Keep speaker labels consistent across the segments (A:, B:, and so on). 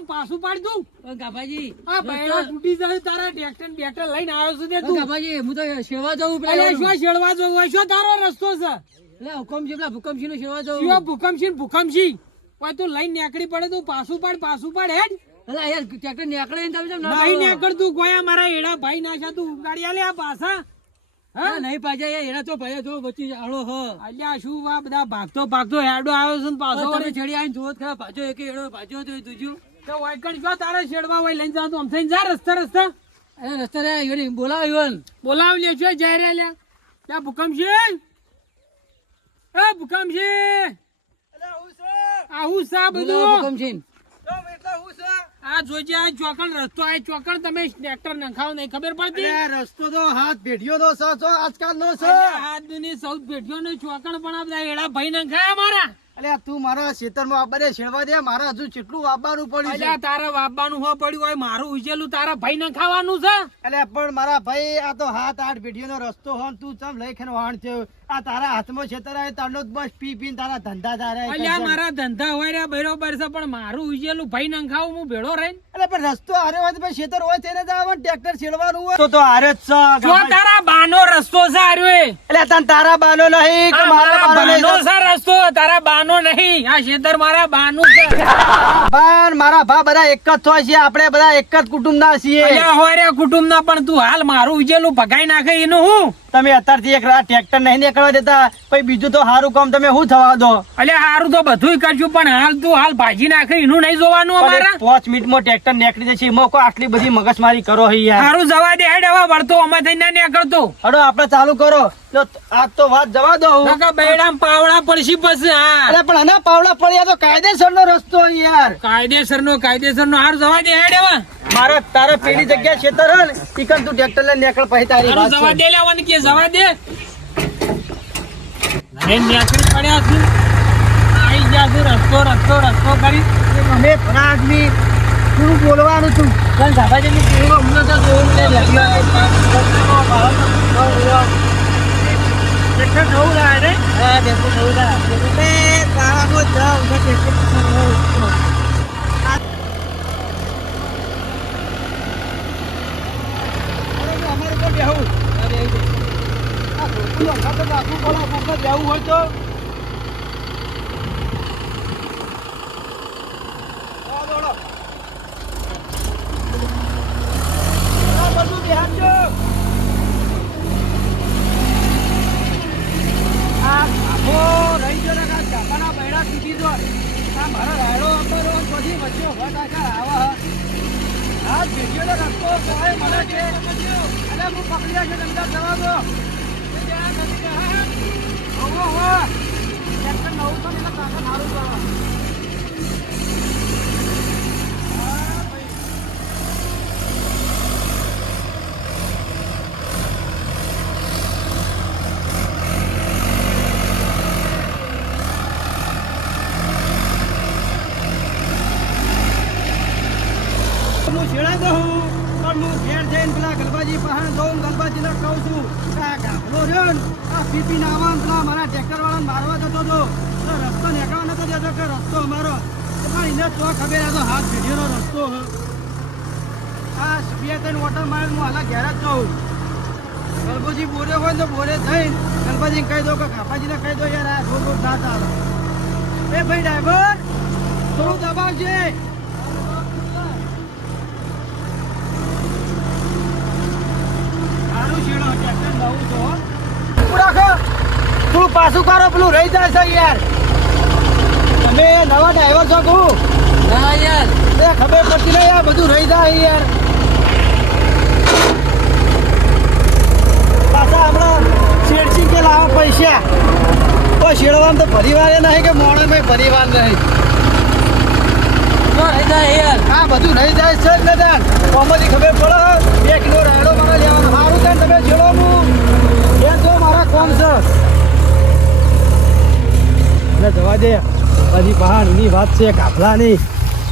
A: ને આમ પાછું પાડી દઉં?
B: પણ ગાભાજી.
A: આ બૈરા તૂટી જાય તારા ટ્રેક્ટર બેટર લઈને આવ્યો છું તે તું
B: ગાભાજી હું તો સેવા જવું પેલા
A: શું શેડવા જવું હોય શું તારો રસ્તો છે?
B: એટલે હુકમસિંહ પેલા ભૂકમસિંહ સેવા
A: શિવા
B: જવું
A: ભૂકમસિંહ ભૂકમસિંહ ઓય તું લઈને નીકળી પડે તું પાછું પાડ પાછું પાડ હેડ.
B: અલા યાર ટ્રેક્ટર નીકળે ને તમે
A: નહીં? નીકળતું ગોયા મારા એડા ભાઈ નાખ્યા તું ઉગાડી આલે આ પાછા.
B: હા,
A: હા
B: નહીં પાછા એના તો ભાઈ જો હ.
A: અલ્યા શું વા બધા ભાગતો ભાગતો હેડો આવ્યો છે પાછો
B: તમે
A: વળી.
B: છેડી આવીને જુઓ જ ખરા પાછો એક એડો પાછો તો
A: તો વાઈકણ જો તારે શેડવા હોય લઈને જાતો આમ થઈને જા રસ્તા રસ્તા.
B: અરે રસ્તા રે ઈવન બોલાવ યોન
A: બોલાવ લે છે જઈ રે લ્યા. ત્યાં છે એ ભૂકંપસિંહ. આવું સા આ જોજે આ ચોકણ રસ્તો આ ચોકણ તમે ટ્રેક્ટર નખાવ નહીં ખબર પડતી?
C: રસ્તો તો હાથ ભેટ્યો નો છે આજકાલ નો છે.
A: હાથની સૌ ભેટ્યો નું ચોકણ પણ આ બધા એડા ભાઈ નખાયા મારા.
C: અલ્યા તું મારા ખેતરમાં આબાને છેડવા દે મારા હજુ કેટલું વાવવાનું પડ્યું
A: અલ્યા તારા વાપવાનું હો પડ્યું હોય મારું ઉજેલું તારા ભાઈ નખાવાનું છે?
C: અલ્યા પણ મારા ભાઈ આ તો હાથ આઠ પેઢીઓનો રસ્તો હોય તું ચમ લઈ ખેન વાહન છે આ તારા હાથમાં છેતર આવે તારનો બસ પી પીને તારા ધંધા તારે
A: અલ્યા મારા ધંધા હોય રે બરોબર છે પણ મારું ઉજેલું ભાઈ નખાવું હું ભેળો રહીને?
C: એટલે પણ રસ્તો હારે હોય તો છેતર હોય તેને જ આવે ટ્રેક્ટર છેડવાનું હોય. તો તો જ છે
A: તારા બાનો રસ્તો છે આર્યો
C: એટલે તને તારા બાનો નહીં કે મારા બાનો
A: છે રસ્તો તારા બાનો નહીં. આ શેતર મારા બાનું છે.
C: પણ મારા ભા બધા એક જ થાય છે. આપણે બધા એક જ કુટુંબ ના છીએ.
A: અલ્યા હોય કુટુંબ ના પણ તું હાલ મારું ઉજેલું ભગાઈ નાખે એનું હું?
C: તમે અત્યારથી એક રાત ટ્રેક્ટર નહીં નીકળવા દેતા. પછી બીજું તો સારું કામ તમે શું થવા દો?
A: અલ્યા હારું તો બધું કરશું પણ હાલ તું હાલ ભાજી નાખે એનું નહીં જોવાનું અમારા?
C: પાંચ મિનિટમાં ટ્રેક્ટર નીકળી જશે. એમાં કોઈ આટલી બધી મગજમારી કરો હૈ યાર.
A: હારું જવા દે હેડ હવે વળતો અમે થઈને ના નીકળતો.
C: હડો આપણે ચાલુ કરો. આજ તો વાત જવા દો
A: નકર બૈડામ પાવડા પડશી પછી હા.
C: અરે પણ આના પાવડા પડ્યા તો કાયદેસર નો રસ્તો યાર.
A: કાયદેસર નો હાર જવા દે હેડ
C: મારા તારે પેલી જગ્યા ખેતર હે ને તું ટ્રેક્ટર લઈને નીકળ પછી તારી વાત
A: જવા દે લેવાનું કે જવા દે. એ નીકળી પડ્યા છું. આઈ ગયા છું રસ્તો રસ્તો રસ્તો કરી.
C: અમે ભલા આદમી થોડું બોલવાનું તું
B: પણ ગાભાજીની કેવું અમને તો જોયું નહીં
A: ટ્રેક્ટર જવું લાગે ને
B: હા બેસું જોયું તા.
C: એટલે તારાનો જાવ ને ટ્રેક્ટર અમારે તો બેહવું આ ગોકુળનો ખાતર રાખવું પડે કોકને બેહવું હોય તો આ દોડો. આ બધું બેહાડજો. આ આખો રહી ગયો કાં ઝાપાના બૈડા તૂટી ગયો. આ મારો રાયડો આપતો રોજ પછી વચ્ચે ઊભા કાકા આવા હ. આ ભેગીઓનો રસ્તો કોઈ મળે છે. અને હું પકડી રાખજો તમે તાર જવા દો. હોવો, હોવો. ટ્રેક્ટર નવું તો કાકા સારું છે. હા, ભાઈ. હું છેડા દઉં પણ હું ઘેર જઈને પેલા ગલબાજી પાસે દઉં ગલબાજીને કહું છું કે આ ગાભલો રહ્યો ને, આ પીપી નામાં પેલા મારા ટ્રેક્ટર વાળાને મારવા જતો હતો. તો રસ્તો નીકળવા નતો દેતો કે રસ્તો અમારો. પણ એને તો ખબર, આ તો હાથ ભેડીનો રસ્તો આ બે ત્રણ વોટર મારે હું હાલા ઘેર જ જાઉં. ગલબાજી બોરે હોય તો બોરે થઈને ગલબાજીને કહી દો કે કાપાજીને કહી દો, યાર, આ રોડ રોડ ના ચાલે. એ ભાઈ, ડ્રાઈવર, થોડું દબાવજે સારું છેડો ટ્રેક્ટર નવું તો રાખો થોડું પાછું કરો પેલું રહી જાય છે યાર. તમે નવા ડ્રાઈવર છો તું.
B: ના યાર.
C: એ ખબર પડતી નહીં આ બધું રહી જાય યાર. પાછા હમણાં શેડસી કે લાવો પૈસા. તો શેડવાનું તો પરિવાર નહીં કે મોણે
B: ફરી વાર નહીં. યાર.
C: આ બધું રહી જાય છે જ ને તાન કોમાંથી ખબર પડે બે કિલો રાયડો મારે લેવાનો. સારું તમે છેડોનું એ તો મારા કોમ છે. અને જવા દે. બધી પહાડની વાત છે કાફલાની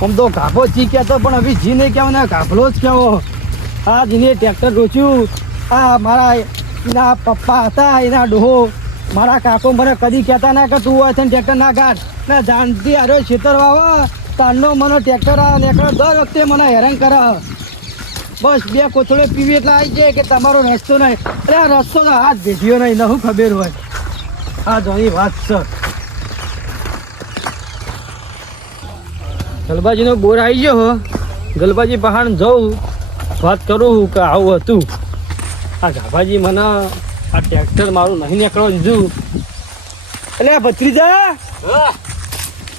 C: આમ તો કાફો જી કહેતો, પણ હવે જી નહીં કહેવાય ને કાફલો જ કહેવો. આ જીને ટ્રેક્ટર રોચ્યું આ મારા એના પપ્પા હતા, એના ડોહો. મારા કાકો મને કદી કહેતા ના કે તું હોય છે ટ્રેક્ટર ના કાઢ ને જાણતી આરો ખેતર વાવો. તારનો મને ટ્રેક્ટર આ નેકળે દર વખતે મને હેરાન કરે. બસ બે કોથળે પીવી એટલે આવી જાય કે તમારો રસ્તો નહીં. અરે આ રસ્તો તો હાથ ભેટ્યો નહીં નહું ખબર હોય. આ જોની વાત છે. ગલબાજીનો બોર આવી ગયો હો. ગલબાજી પહાણ જઉં વાત કરું કે આવું હતું. આ ગાભાજી મને આ ટ્રેક્ટર મારું નહીં નીકળવા દીધું. એટલે ભત્રીજા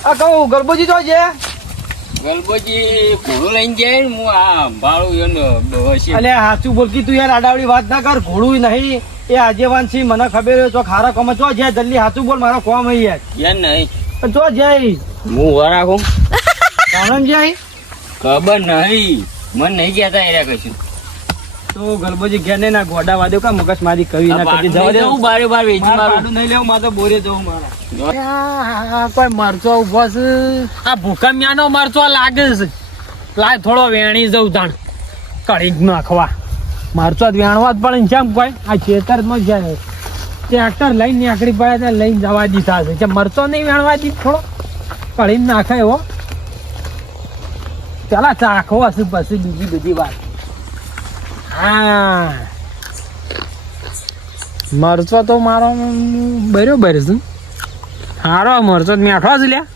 C: આ કહું ગલબાજી તો છે
B: ગલબોજી ઘોડો લઈને જાય ને હું આ અંબાળું એનો
C: અલે સાચું બોલકી તું યાર આડાવડી વાત ના કર ઘોડું નહીં. એ આજેવાન છે મને ખબર તો ખારા કોમ. ચો જાય જલ્દી સાચું બોલ મારો કોમ હઈ યાર
B: યાર નહીં.
C: ચો જાય
B: હું. વરાખું
C: કાણમ જાય
B: ખબર નહીં. મને નહીં કહેતા એ કશું.
C: તો ગલબોજી ઘેર ને ગોડા વાદ્યો કા મગજ મારી કવિ ના કદી જવા દે.
B: હું બારે બાર વેચી
C: મારે નહીં લેવું તો બોરે જવું મારા.
A: કોઈ મરચો ઊભો છે. આ ભૂકંપિયાનો મરચો લાગે છે. લાય થોડો વેણી જવું તાણ. કઢી નાખવા. મરચો જ વેણવા જ પડે ને કેમ કોઈ? આ ખેતરમાં જાય. ટ્રેક્ટર લઈને નીકળી પડે ત્યાં લઈને જવા દીધા છે. જે મરચો નહીં વેણવા દી થોડો? જ નાખે એવો પેલા ચાખવો હશે પછી બીજી બધી વાત. હા મરચો તો મારો બરોબર છે હારો મરચો મેઠો જ લ્યા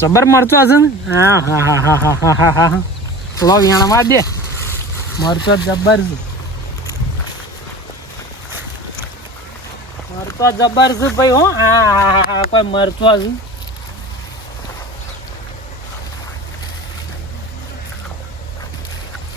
A: જબર મરચો છે ને હા હા હા હા હા હા હા હા થોડો વેણવા દે મરચો જબર છે મરચો જબર છે ભાઈ હા હા હા હા કોઈ મરચો છે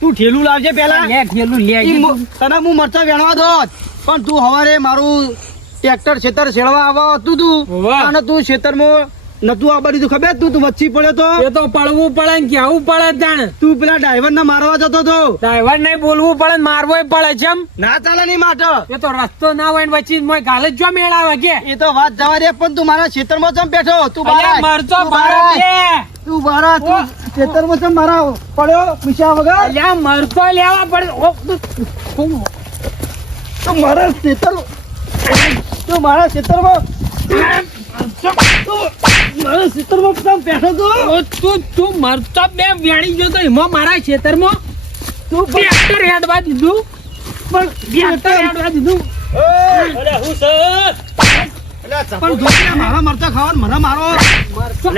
C: તું ઠેલું લાવજે પેલા.
A: લે ઠેલું લે
C: તને હું મરચા વેણવા દોત પણ તું હવારે મારું ટ્રેક્ટર ખેતર શેળવા આવવા હતું તું. અને તું ખેતરમાં નતું આ બધું ખબર? તું તું વચ્ચી પડ્યો તો.
A: એ તો પડવું પડે ને કેવું પડે જાણ.
C: તું પેલા ડ્રાઈવર ને મારવા જતો તો.
A: ડ્રાઈવર ને બોલવું પડે ને મારવું પડે છે
C: ના ચાલે નહીં માટે.
A: એ તો રસ્તો ના હોય ને વચ્ચે મોય ગાલે જો મેળાવે કે.
C: એ તો વાત જવા દે પણ તું મારા ક્ષેત્રમાં જમ બેઠો? તું બહાર
A: અલ્યા
C: આય. તું.
A: દે
C: તું ક્ષેત્રમાં જમ મારા પડ્યો? પૈસા વગર?
A: અલ્યા મરચો લેવા પડે. ઓ, તું- તું-
C: મારા ક્ષેત્ર તું મારા ક્ષેત્ર તું મારા ખેતરમાં ચમ બેઠો તું
A: તું તું મરચો બે વેણી ગયો તો એમાં મારા ખેતરમાં
C: તું
A: ટ્રેક્ટર હેડવા દીધું?
C: પણ
A: ટ્રેક્ટર હેડવા દીધું?
C: પણ જોઈને મારા મરચા ખાવાનું મને મારો
A: મરચો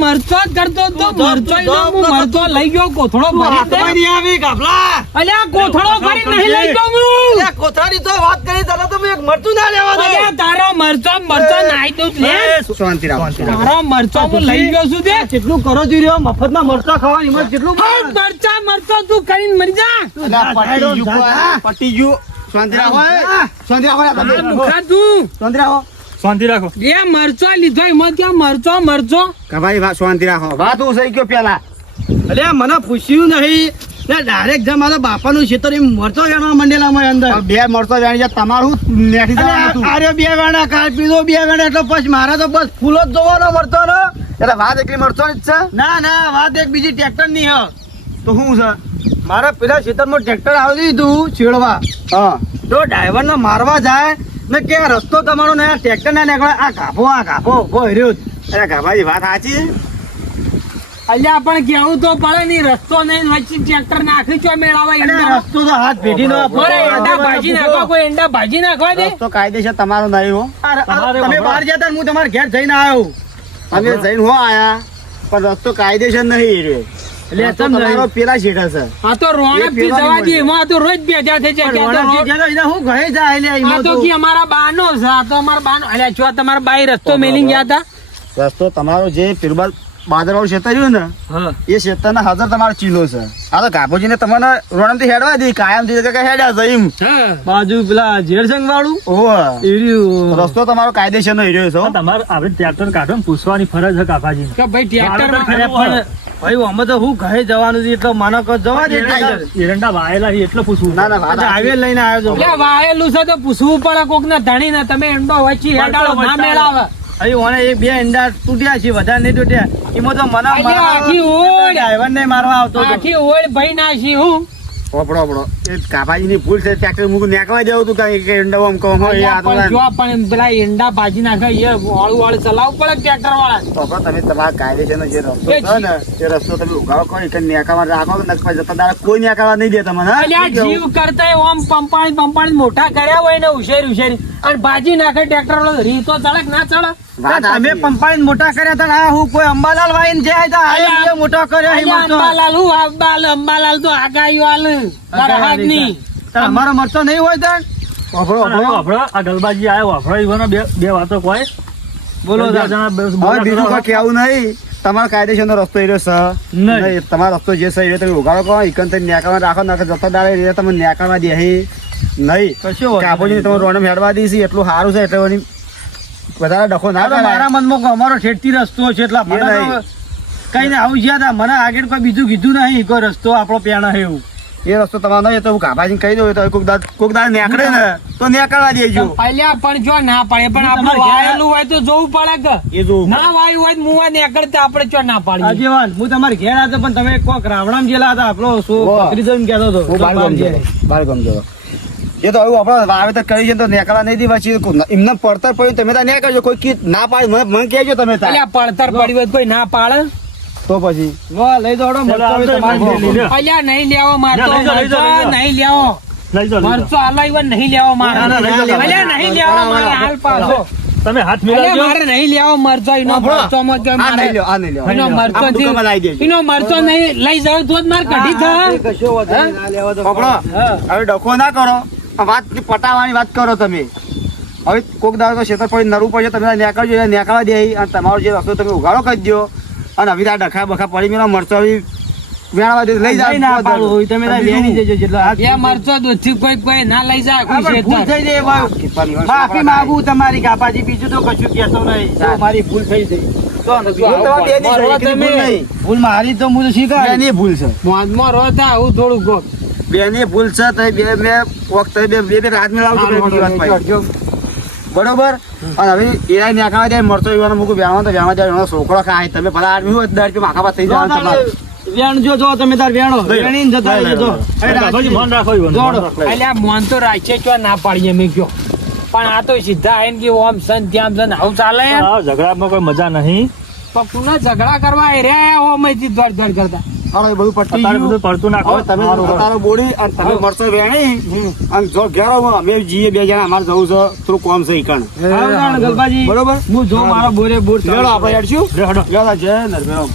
A: મરચો જ કરતો તો મરચો હું મરચો લઈ ગયો કોથળો
C: તું
A: ભરી દે.
C: હાથમાં નહીં આવી ગાભલા
A: અલ્યા કોથળો ભરી નહીં લઈ ગયો હું.
C: અલ્યા, તો વાત કરી તને તો એક મરચું ના લેવા દે.
A: તારો મરચો મરચો નાઈ દઉં લે.
C: શાંતિ રાખ
A: તારો મરચો હું લઈ ગયો છું તે
C: કેટલું કરો છો રહ્યો મફતના મરચા ખાવાની હિંમત કેટલું
A: મરચા મરચો તું કરીને મરી જા.
C: પટી ગયું શાંતિ રાખો શાંતિ રાખો
A: તું
C: શાંતિ રાખો. શાંતિ રાખો.
A: બે મરચો લીધો એમાં ક્યાં મરચો મરચો?
D: ભાઈ શાંતિ રાખો. વાત હું સહી ગયો પેલા.
C: અલ્યા મને પૂછ્યું નહીં. ને ડાયરેક્ટ જે મારા બાપાનું ખેતર એમ મરચો વેણવા મંડેલા માં અંદર
D: બે મળતો જાણી જાય તમારું નેઠી જવાનું
C: અલ્યા, બે વેણા કાલ પીધો બે વેણા એટલે પછી મારા તો બસ ફૂલો જ જોવાનો મરચો નો
D: એટલે વાત એકલી મળતો જ છે?
C: ના ના વાત એક બીજી ટ્રેક્ટરની હ.
D: તો શું છે?
C: મારા પેલા ખેતરમાં ટ્રેક્ટર આવી દીધું છેડવા
D: હા.
C: તો ડ્રાઈવર ને મારવા જાય ને કે રસ્તો તમારો ને ટ્રેક્ટર ના નીકળે આ કાપો આ કાપો ઊભો રહ્યો.
D: અરે ગાભાજી વાત સાચી?
A: અલ્યા પણ કેવું તો પડે નહીં રસ્તો નહીં વચ્ચે ટ્રેક્ટર નાખી ચો મેળાવા
C: રસ્તો તો હાથ ભેટી નો
A: એંડા ભાજી નાખવા કોઈ એંડા ભાજી નાખવા દે?
D: તો કાયદેસર તમારો નહીં હો.
C: તમે બહાર જતા હું તમારા ઘેર જઈને આવ્યો.
D: અમે જઈને હો આયા પણ રસ્તો કાયદેસર નહીં રે તમારો પેલા શેઠા છે.
A: આ તો
D: રોણકથી
A: જવા દે એમાં તો રોજ ભેજા થઈ જાય કે આ તો
C: વણાથી
A: રો-
C: ગયેલો એને હું ઘરે જાય? લે
A: આ તો
C: તો.
A: કે અમારા બાનો છે આ તો અમારા બાનો અલ્યા જો તમારા બાઈ રસ્તો મેલી ગયા હતા?
D: રસ્તો તમારો જે પેલું બાદરવાળું ખેતર રહ્યું ને
A: હા.
D: એ ખેતરના હાજર તમારો ચીલો છે. આ તો ગાભોજીને તમને રોણમથી હેડવા દી કાયમથી હેડ્યા છે એમ.
C: બાજુ પેલા ઝેરસંગ વાળું
D: ઓહો રસ્તો તમારો કાયદેસર નો હીરો છે હો.
E: તમારે આપણે ટ્રેક્ટર કાઢો પૂછવાની ફરજ છે કાપાજી
A: કે ભાઈ ટ્રેક્ટર
C: ભાઈ અમે તો હું ઘરે જવાનું છે એટલે મને કહો જવા દે
E: એરંડા વાયેલા છે એટલે પૂછવું.
D: ના ના
C: હાઈવે લઈને આવ્યો
A: એટલે વાયેલું છે તો પૂછવું પડે કોક ને ધણી ને તમે એંડો વચ્ચી હેડાળો ના મેળાવે.
C: અહીં ઓને એક બે અંડા તૂટ્યા છે વધારે નહીં તૂટ્યા. એમાં તો મને
A: આખી ઓળ.
C: ડ્રાઈવર ને મારવા આવતો.
A: આખી ઓળ ભાઈ નાખી હું.
D: ઓપડો ઓપડો એ કાપાજીની ભૂલ છે ટ્રેક્ટર મૂકું નેકવા દેવું તું કઈ ઈંડા આમ કહો
A: જો પણ પેલા એંડા ભાજી નાખે એ વાળું વાળું ચલાવવું પડે ટ્રેક્ટર વાળા
D: ઓપડો તમે તમારા કાયદેસરનો જે રસ્તો
A: એ
D: છે ને એ રસ્તો તમે ઉગાડો કરો કે નેકામાં રાખો કે નકર જતા દાડા કોઈ નેકાવા નહીં દે તમને
A: જીવ કરતા ઓમ પંપાણી પંપાણી મોટા કર્યા હોય ને ઉશેરી ઉશેરી અને ભાજી નાખે ટ્રેક્ટર વાળો રીતો ચડક ના ચડક
C: તમે. મોટા કર્યા હું કોઈ અંબાલાલ વાઈને તો મોટો કર્યો.
A: અંબાલાલ હું? અંબાલાલ તો આગાયો ની
C: નહીં હોય
E: આ ગલબાજી ઈવાનો બે બે વાતો કોઈ.
C: બોલો
E: જણા
D: બીજું. કોઈ કહેવું નહીં. તમારો કાયદેસરનો રસ્તો એ રહ્યો છે
C: નહીં.
D: તમારો રસ્તો જે સહી એ તમે ઉગાડો કરો ઈકન તમે નેકામાં રાખો નકર જતા દાડે તમે ન્યાકામાં દે નહીં.
C: કશું કાપોજી
D: તમે રોણમ હેડવા દઈશી એટલું સારું છે એટલે એની વધારે ડખો ના થાય.
C: મારા મનમાં અમારો ઠેઠથી રસ્તો છે એટલા મને કઈ ને આવું ગયા હતા મને આગળ કોઈ બીજું કીધું નહીં કોઈ રસ્તો આપણો પ્યાણા છે એવું.
D: એ રસ્તો તમારો નહીં તો હું કાપાજીને કહી દઉં તો કોક દાદ કોક દાદ નેકડે ને તો નીકળવા દેજો.
A: પહેલા પણ જો ના પાડે પણ આપણે વાયેલું હોય તો જોવું પડે કે.
D: એ જો
A: ના વાયું હોય તો મુવા નીકળતા આપણે ચો ના પાડી
C: અજીવાન હું તમારે ઘેર હતો પણ તમે કોક રાવણામ જેલા હતા આપણો
D: શું.
C: પકડી જઈને કહેતો હતો
D: હું બાર ગમ જતો બાર ગમ જતો એ તો હવે આપણે વાવેતર કરી છે તો નેકળા નહીં દી પછી એમને પડતર પડ્યું તમે ત્યાં નીકળજો કોઈ કીટ ના પાડે મને મને કહેજો તમે ત્યાં
A: પડતર પડ્યું હોય કોઈ ના પાડે
D: તો પછી
C: વાહ, લઈ દોડો.
A: અલ્યા નહીં લેવો મારતો. નહીં લેવો. મરચો હલાવ્યો નહીં લેવો મારે
E: ના, ના, લઈ જાઓ, લઈ
A: નહીં લેવો મારે હાલ પાછો
E: તમે હાથ મિલાવજો
A: મારે નહીં લેવો મરચો એનો મરચો માં કે મારે
D: લ્યો આ નહીં લ્યો
A: એનો મરચો થી-
D: કમાઈ દેજો.
A: એનો મરચો નહીં લઈ જાવ તો જ મારે કઢી
C: હા,
A: થાય
C: કશો વાંધો ના લેવા તો
D: હવે ડખો ના કરો વાત પટાવવાની વાત કરો તમે. હવે કોક દાડો તો શેતર પડી નરવું પડશે તમે નેકળજો એટલે નેકળવા દે. અને તમારો જે રસ્તો તમે ઉઘાડો કરી દો અને હવે આ ડખા બખા પડી મેળો મરચો હવે વેણવા દે લઈ
C: જાય ના પાડો હોય, તમે
D: ના
C: વેણી જજો જેટલો.
A: આ મરચો દોથી કોઈ કોઈ ના લઈ જાય કોઈ
C: પણ ભૂલ થઈ જાય ભાઈ. માફી માંગુ તમારી કાપાજી બીજું તો કશું કહેતો નહીં. જો મારી ભૂલ થઈ ગઈ.
D: ભૂલ છે,
A: મારો
C: તો હું તો શીખાય.
D: ભૂલ છે.
A: મોજમાં રહો હું થોડું.
D: બેની ભૂલ છે તો બે મેં વખત બે બે બે વાત પાછી. બરોબર? અને હવે એના નેકળવા જાય મરતો એવાનો મૂકું વ્યાણવા તો વ્યાવા જાય એનો છોકરો ખાય. તમે ભલા આદમી હોય દર રૂપિયા માખા થઈ જવાનું તમારે.
C: વેણજો જો તમે તાર વેણો. વેણીને જતા
E: બાબાજી, મન રાખો ઈવાનું, મન
C: દોડો.
E: રાખો.
A: અલ્યા તો રાખીએ કે ના પાડીએ મેં કયો પણ આ તો સીધા આઈને કે ઓમ સન ત્યાં સન આવું ચાલે? યાર
E: આ ઝઘડામાં કોઈ મજા નહીં.
A: પણ પુનઃ ઝઘડા કરવા એ રે ઓમ દોડ દોડ કરતા.
D: હાલો એ બધું પટી ગયું.
E: બધું પડતું નાખો.
D: તમે તારો બોડી અને તમે મરચો વેણી અને જો ઘેરો અમે જઈએ બે જણા અમારે જવું છે થોડું કોમ છે ઈકણ
C: ગલબાજી.
D: બરોબર?
C: હું જો મારા બોરે બોર
D: આપણે હેડશું જય નરમેળો